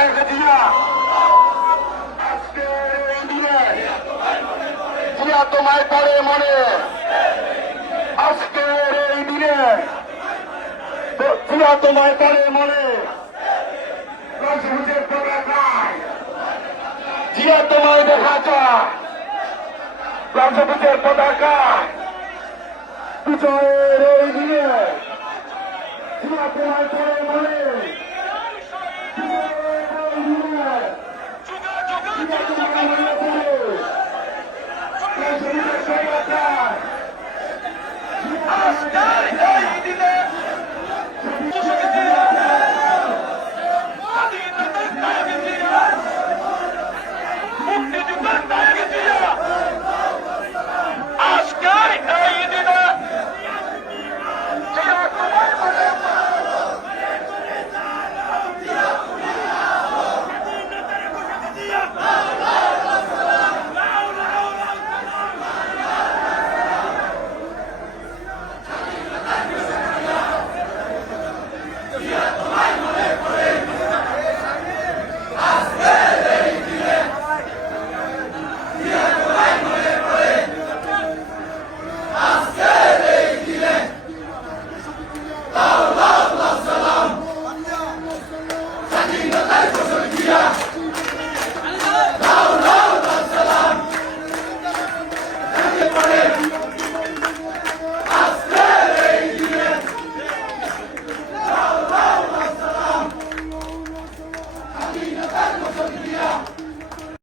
তারেক জিয়া আজকে এই দিনে জিয়া তোমায় পড়ে মনে, আজকের এই দিনে জিয়া তোমায় পড়ে মনে, সবুজের পতাকায় জিয়া তোমায় দেখা যায়, সবুজের পতাকায় বিজয়ের এই দিনে জিয়া তোমায় পড়ে মনে, সবুজের পতাকায়